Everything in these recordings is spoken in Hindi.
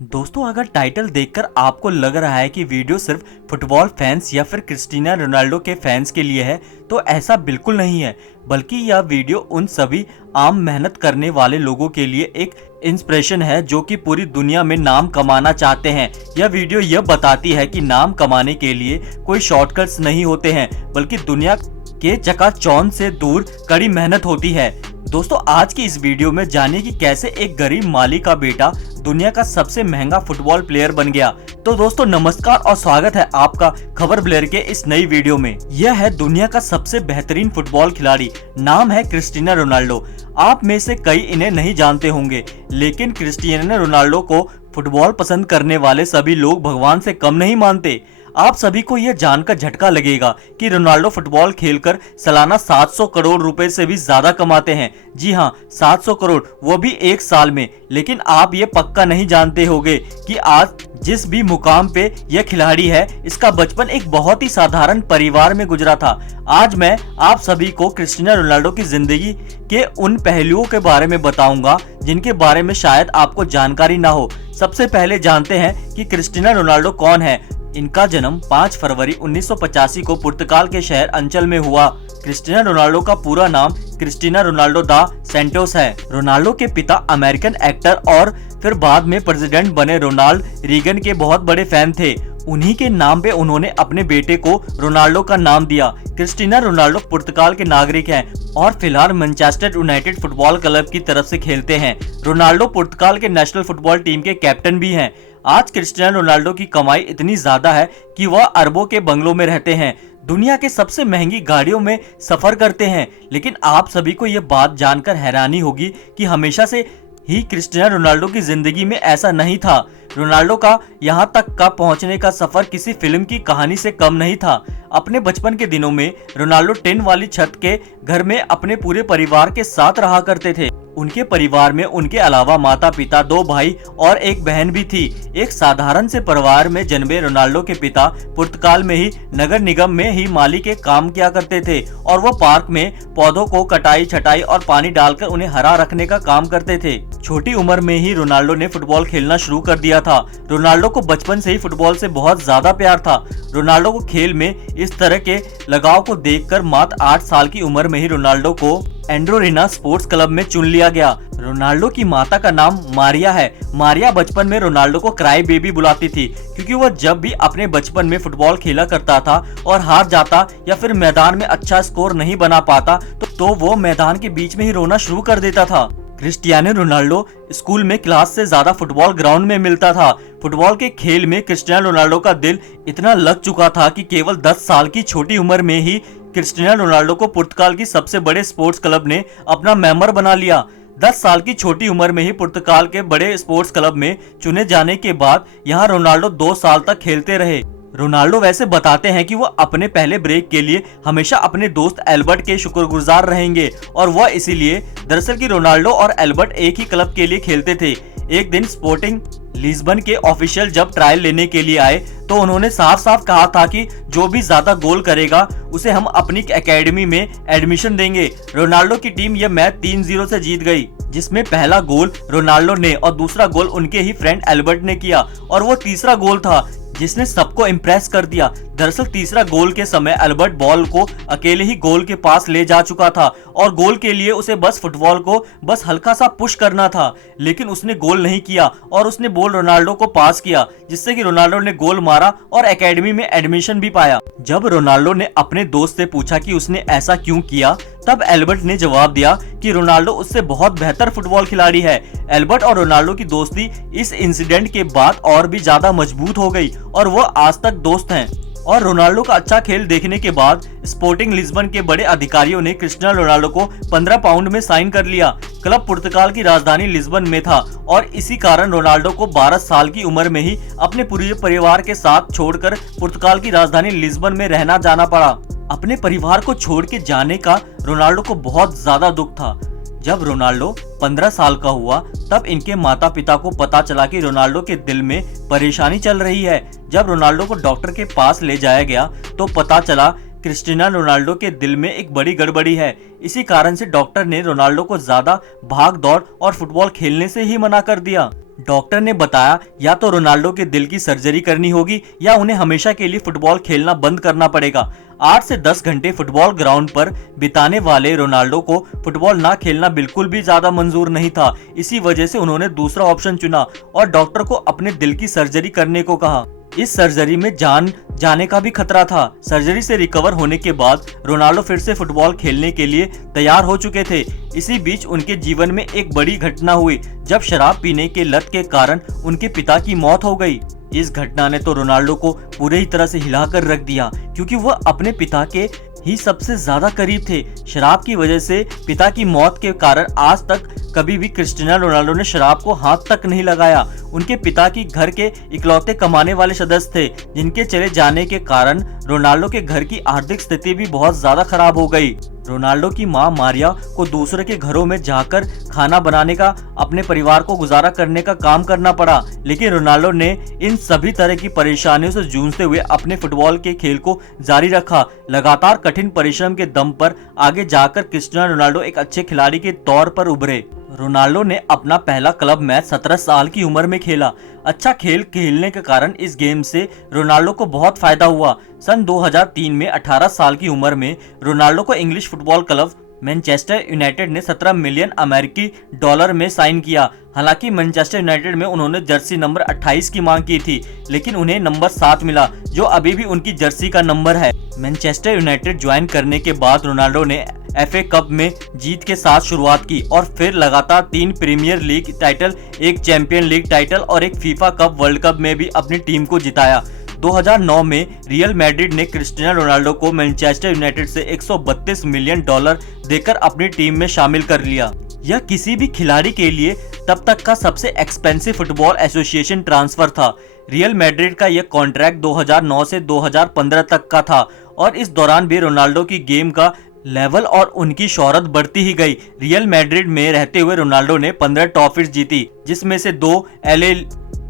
दोस्तों, अगर टाइटल देखकर आपको लग रहा है कि वीडियो सिर्फ फुटबॉल फैंस या फिर क्रिस्टियानो रोनाल्डो के फैंस के लिए है, तो ऐसा बिल्कुल नहीं है। बल्कि यह वीडियो उन सभी आम मेहनत करने वाले लोगों के लिए एक इंस्पिरेशन है जो कि पूरी दुनिया में नाम कमाना चाहते हैं। यह वीडियो यह बताती है कि नाम कमाने के लिए कोई शॉर्टकट्स नहीं होते हैं, बल्कि दुनिया के चकाचौंध से दूर कड़ी मेहनत होती है। दोस्तों, आज की इस वीडियो में जानिए कि कैसे एक गरीब माली का बेटा दुनिया का सबसे महंगा फुटबॉल प्लेयर बन गया। तो दोस्तों नमस्कार और स्वागत है आपका खबर ब्लेयर के इस नई वीडियो में। यह है दुनिया का सबसे बेहतरीन फुटबॉल खिलाड़ी, नाम है क्रिस्टियानो रोनाल्डो। आप में से कई इन्हें नहीं जानते होंगे, लेकिन क्रिस्टियानो रोनाल्डो को फुटबॉल पसंद करने वाले सभी लोग भगवान से कम नहीं मानते। आप सभी को यह जानकर झटका लगेगा कि रोनाल्डो फुटबॉल खेलकर सालाना 700 करोड़ रुपए से भी ज्यादा कमाते हैं। जी हाँ, 700 करोड़, वो भी एक साल में। लेकिन आप ये पक्का नहीं जानते होंगे कि आज जिस भी मुकाम पे यह खिलाड़ी है, इसका बचपन एक बहुत ही साधारण परिवार में गुजरा था। आज मैं आप सभी को क्रिस्टियानो रोनाल्डो की जिंदगी के उन पहलुओं के बारे में बताऊंगा जिनके बारे में शायद आपको जानकारी ना हो। सबसे पहले जानते हैं कि क्रिस्टियानो रोनाल्डो कौन है। इनका जन्म 5 फरवरी 1985 को पुर्तगाल के शहर अंचल में हुआ। क्रिस्टियानो रोनाल्डो का पूरा नाम क्रिस्टिना रोनाल्डो दा सेंटोस है। रोनाल्डो के पिता अमेरिकन एक्टर और फिर बाद में प्रेसिडेंट बने रोनाल्ड रीगन के बहुत बड़े फैन थे। उन्हीं के नाम पे उन्होंने अपने बेटे को रोनाल्डो का नाम दिया। क्रिस्टियानो रोनाल्डो पुर्तगाल के नागरिक हैं और फिलहाल मैनचेस्टर यूनाइटेड फुटबॉल क्लब की तरफ से खेलते हैं। रोनाल्डो पुर्तगाल के नेशनल फुटबॉल टीम के कैप्टन भी हैं। आज क्रिस्टियानो रोनाल्डो की कमाई इतनी ज्यादा है कि वह अरबों के बंगलों में रहते हैं, दुनिया के सबसे महंगी गाड़ियों में सफर करते हैं। लेकिन आप सभी को यह बात जानकर हैरानी होगी कि हमेशा से ही क्रिस्टियानो रोनाल्डो की जिंदगी में ऐसा नहीं था। रोनाल्डो का यहाँ तक का पहुँचने का सफर किसी फिल्म की कहानी से कम नहीं था। अपने बचपन के दिनों में रोनाल्डो टिन वाली छत के घर में अपने पूरे परिवार के साथ रहा करते थे। उनके परिवार में उनके अलावा माता पिता, 2 भाई और एक बहन भी थी। एक साधारण से परिवार में जन्मे रोनाल्डो के पिता पुर्तगाल में ही नगर निगम में ही माली के काम किया करते थे और वो पार्क में पौधों को कटाई छटाई और पानी डालकर उन्हें हरा रखने का काम करते थे। छोटी उम्र में ही रोनाल्डो ने फुटबॉल खेलना शुरू कर दिया था। रोनाल्डो को बचपन से ही फुटबॉल से बहुत ज्यादा प्यार था। रोनाल्डो को खेल में इस तरह के लगाव को देखकर मात्र 8 साल की उम्र में ही रोनाल्डो को एंड्रोरिना स्पोर्ट्स क्लब में चुन लिया गया। रोनाल्डो की माता का नाम मारिया है। मारिया बचपन में रोनाल्डो को क्राई बेबी बुलाती थी, क्योंकि वह जब भी अपने बचपन में फुटबॉल खेला करता था और हार जाता या फिर मैदान में अच्छा स्कोर नहीं बना पाता तो वो मैदान के बीच में ही रोना शुरू कर देता था। क्रिस्टियानो रोनाल्डो स्कूल में क्लास से ज्यादा फुटबॉल ग्राउंड में मिलता था। फुटबॉल के खेल में क्रिस्टियानो रोनाल्डो का दिल इतना लग चुका था कि केवल 10 साल की छोटी उम्र में ही क्रिस्टियानो रोनाल्डो को पुर्तगाल की सबसे बड़े स्पोर्ट्स क्लब ने अपना मेंबर बना लिया। 10 साल की छोटी उम्र में ही पुर्तगाल के बड़े स्पोर्ट्स क्लब में चुने जाने के बाद यहाँ रोनाल्डो 2 साल तक खेलते रहे। रोनाल्डो वैसे बताते हैं कि वह अपने पहले ब्रेक के लिए हमेशा अपने दोस्त एल्बर्ट के शुक्रगुजार रहेंगे, और वह इसीलिए दरअसल कि रोनाल्डो और एल्बर्ट एक ही क्लब के लिए खेलते थे। एक दिन स्पोर्टिंग लिस्बन के ऑफिशियल जब ट्रायल लेने के लिए आए तो उन्होंने साफ साफ कहा था कि जो भी ज्यादा गोल करेगा उसे हम अपनी एकेडमी में एडमिशन देंगे। रोनाल्डो की टीम यह मैच 3-0 से जीत गई, जिसमें पहला गोल रोनाल्डो ने और दूसरा गोल उनके ही फ्रेंड एल्बर्ट ने किया, और वो तीसरा गोल था जिसने सबको इम्प्रेस कर दिया। दरअसल तीसरा गोल के समय एल्बर्ट बॉल को अकेले ही गोल के पास ले जा चुका था और गोल के लिए उसे बस फुटबॉल को बस हल्का सा पुश करना था, लेकिन उसने गोल नहीं किया और उसने बॉल रोनाल्डो को पास किया, जिससे कि रोनाल्डो ने गोल मारा और एकेडमी में एडमिशन भी पाया। जब रोनाल्डो ने अपने दोस्त से पूछा कि उसने ऐसा क्यों किया, तब एल्बर्ट ने जवाब दिया कि रोनाल्डो उससे बहुत बेहतर फुटबॉल खिलाड़ी है। एल्बर्ट और रोनाल्डो की दोस्ती इस इंसिडेंट के बाद और भी ज्यादा मजबूत हो गई और वो आज तक दोस्त हैं। और रोनाल्डो का अच्छा खेल देखने के बाद स्पोर्टिंग लिस्बन के बड़े अधिकारियों ने क्रिस्टियानो रोनाल्डो को 15 पाउंड में साइन कर लिया। क्लब पुर्तगाल की राजधानी लिस्बन में था और इसी कारण रोनाल्डो को 12 साल की उम्र में ही अपने पूरे परिवार के साथ छोड़कर पुर्तगाल की राजधानी लिस्बन में रहना जाना पड़ा। अपने परिवार को छोड़ के जाने का रोनाल्डो को बहुत ज्यादा दुख था। जब रोनाल्डो 15 साल का हुआ तब इनके माता पिता को पता चला कि रोनाल्डो के दिल में परेशानी चल रही है। जब रोनाल्डो को डॉक्टर के पास ले जाया गया तो पता चला क्रिस्टियानो रोनाल्डो के दिल में एक बड़ी गड़बड़ी है। इसी कारण से डॉक्टर ने रोनाल्डो को ज्यादा भाग दौड़ और फुटबॉल खेलने से ही मना कर दिया। डॉक्टर ने बताया या तो रोनाल्डो के दिल की सर्जरी करनी होगी या उन्हें हमेशा के लिए फुटबॉल खेलना बंद करना पड़ेगा। 8 से 10 घंटे फुटबॉल ग्राउंड पर बिताने वाले रोनाल्डो को फुटबॉल ना खेलना बिल्कुल भी ज्यादा मंजूर नहीं था। इसी वजह से उन्होंने दूसरा ऑप्शन चुना और डॉक्टर को अपने दिल की सर्जरी करने को कहा। इस सर्जरी में जान जाने का भी खतरा था। सर्जरी से रिकवर होने के बाद रोनाल्डो फिर से फुटबॉल खेलने के लिए तैयार हो चुके थे। इसी बीच उनके जीवन में एक बड़ी घटना हुई जब शराब पीने के लत के कारण उनके पिता की मौत हो गई। इस घटना ने तो रोनाल्डो को पूरी ही तरह से हिलाकर रख दिया, क्योंकि वह अपने पिता के ही सबसे ज्यादा करीब थे। शराब की वजह से पिता की मौत के कारण आज तक कभी भी क्रिस्टियानो रोनाल्डो ने शराब को हाथ तक नहीं लगाया। उनके पिता की घर के इकलौते कमाने वाले सदस्य थे, जिनके चले जाने के कारण रोनाल्डो के घर की आर्थिक स्थिति भी बहुत ज्यादा खराब हो गई। रोनाल्डो की मां मारिया को दूसरे के घरों में जाकर खाना बनाने का, अपने परिवार को गुजारा करने का काम करना पड़ा। लेकिन रोनाल्डो ने इन सभी तरह की परेशानियों से जूझते हुए अपने फुटबॉल के खेल को जारी रखा। लगातार कठिन परिश्रम के दम पर आगे जाकर क्रिस्टियानो रोनाल्डो एक अच्छे खिलाड़ी के तौर पर उभरे। रोनाल्डो ने अपना पहला क्लब मैच 17 साल की उम्र में खेला। अच्छा खेल खेलने के कारण इस गेम से रोनाल्डो को बहुत फायदा हुआ। सन 2003 में 18 साल की उम्र में रोनाल्डो को English football club Manchester United ने 17 मिलियन अमेरिकी डॉलर में साइन किया। हालांकि मैनचेस्टर यूनाइटेड में उन्होंने जर्सी नंबर 28 की मांग की थी, लेकिन उन्हें नंबर 7 मिला, जो अभी भी उनकी जर्सी का नंबर है। मैनचेस्टर यूनाइटेड ज्वाइन करने के बाद रोनाल्डो ने FA कप में जीत के साथ शुरुआत की और फिर लगातार 3 Premier League title, 1 champion league title और 1 फीफा कप वर्ल्ड कप में भी अपनी टीम को जिताया। 2009 में रियल मैड्रिड ने क्रिस्टियानो रोनाल्डो को मैनचेस्टर यूनाइटेड से 132 मिलियन डॉलर देकर अपनी टीम में शामिल कर लिया। यह किसी भी खिलाड़ी के लिए तब तक का सबसे एक्सपेंसिव फुटबॉल एसोसिएशन ट्रांसफर था। रियल मैड्रिड का यह कॉन्ट्रैक्ट 2009 से 2015 तक का था और इस दौरान भी रोनाल्डो की गेम का लेवल और उनकी शोहरत बढ़ती ही गई। रियल मैड्रिड में रहते हुए रोनाल्डो ने 15 ट्रॉफीज जीती, जिसमें से 2 LA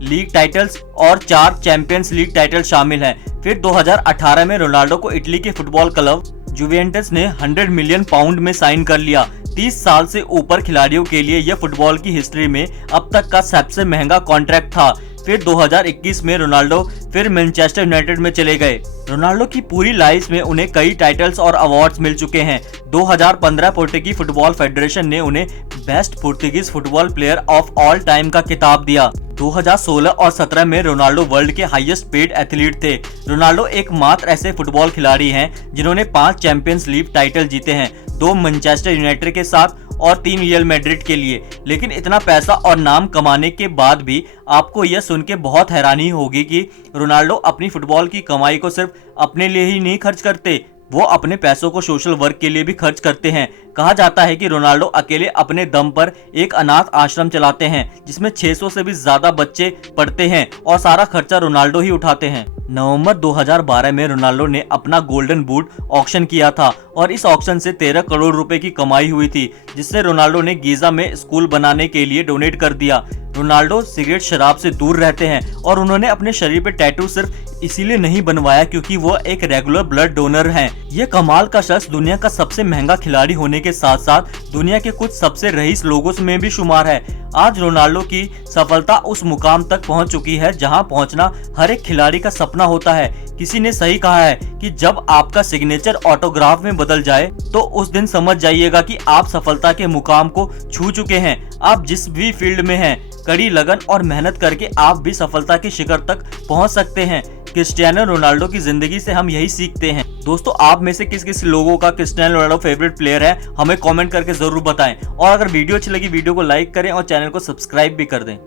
लीग टाइटल्स और 4 चैंपियंस लीग टाइटल शामिल हैं। फिर 2018 में रोनाल्डो को इटली के फुटबॉल क्लब जुवेंटस ने 100 मिलियन पाउंड में साइन कर लिया। 30 साल से ऊपर खिलाड़ियों के लिए यह फुटबॉल की हिस्ट्री में अब तक का सबसे महंगा कॉन्ट्रैक्ट था। फिर 2021 में रोनाल्डो फिर मैनचेस्टर यूनाइटेड में चले गए। रोनाल्डो की पूरी लाइफ में उन्हें कई टाइटल्स और अवार्ड्स मिल चुके हैं। 2015 पुर्तगाली फुटबॉल फेडरेशन ने उन्हें बेस्ट पुर्तगाली football player of all time का खिताब दिया। 2016 और 17 में रोनाल्डो वर्ल्ड के हाईएस्ट पेड एथलीट थे। रोनाल्डो एकमात्र ऐसे फुटबॉल खिलाड़ी हैं जिन्होंने 5 चैंपियंस लीग टाइटल जीते हैं, 2 मैनचेस्टर यूनाइटेड के साथ और 3 रियल मैड्रिड के लिए। लेकिन इतना पैसा और नाम कमाने के बाद भी आपको यह सुन के बहुत हैरानी होगी कि रोनाल्डो अपनी फुटबॉल की कमाई को सिर्फ अपने लिए ही नहीं खर्च करते, वो अपने पैसों को सोशल वर्क के लिए भी खर्च करते हैं। कहा जाता है कि रोनाल्डो अकेले अपने दम पर एक अनाथ आश्रम चलाते हैं, जिसमें 600 से भी ज्यादा बच्चे पढ़ते हैं और सारा खर्चा रोनाल्डो ही उठाते हैं। नवंबर 2012 में रोनाल्डो ने अपना गोल्डन बूट ऑक्शन किया था और इस ऑक्शन से 13 करोड़ रुपए की कमाई हुई थी, जिससे रोनाल्डो ने गीजा में स्कूल बनाने के लिए डोनेट कर दिया। रोनाल्डो सिगरेट शराब से दूर रहते हैं और उन्होंने अपने शरीर पे टैटू सिर्फ इसीलिए नहीं बनवाया क्योंकि वो एक रेगुलर ब्लड डोनर हैं। ये कमाल का शख्स दुनिया का सबसे महंगा खिलाड़ी होने के साथ साथ दुनिया के कुछ सबसे रईस लोगों में भी शुमार है। आज रोनाल्डो की सफलता उस मुकाम तक पहुंच चुकी है जहां पहुंचना हर एक खिलाड़ी का सपना होता है। किसी ने सही कहा है कि जब आपका सिग्नेचर ऑटोग्राफ में बदल जाए तो उस दिन समझ जाइएगा कि आप सफलता के मुकाम को छू चुके हैं। आप जिस भी फील्ड में हैं, कड़ी लगन और मेहनत करके आप भी सफलता के शिखर तक पहुंच सकते हैं। क्रिस्टियानो रोनाल्डो की जिंदगी से हम यही सीखते हैं। दोस्तों, आप में से किस किस लोगों का क्रिस्टियानो रोनाल्डो फेवरेट प्लेयर है, हमें कमेंट करके जरूर बताएं। और अगर वीडियो अच्छी लगी, वीडियो को लाइक करें और चैनल को सब्सक्राइब भी कर दें।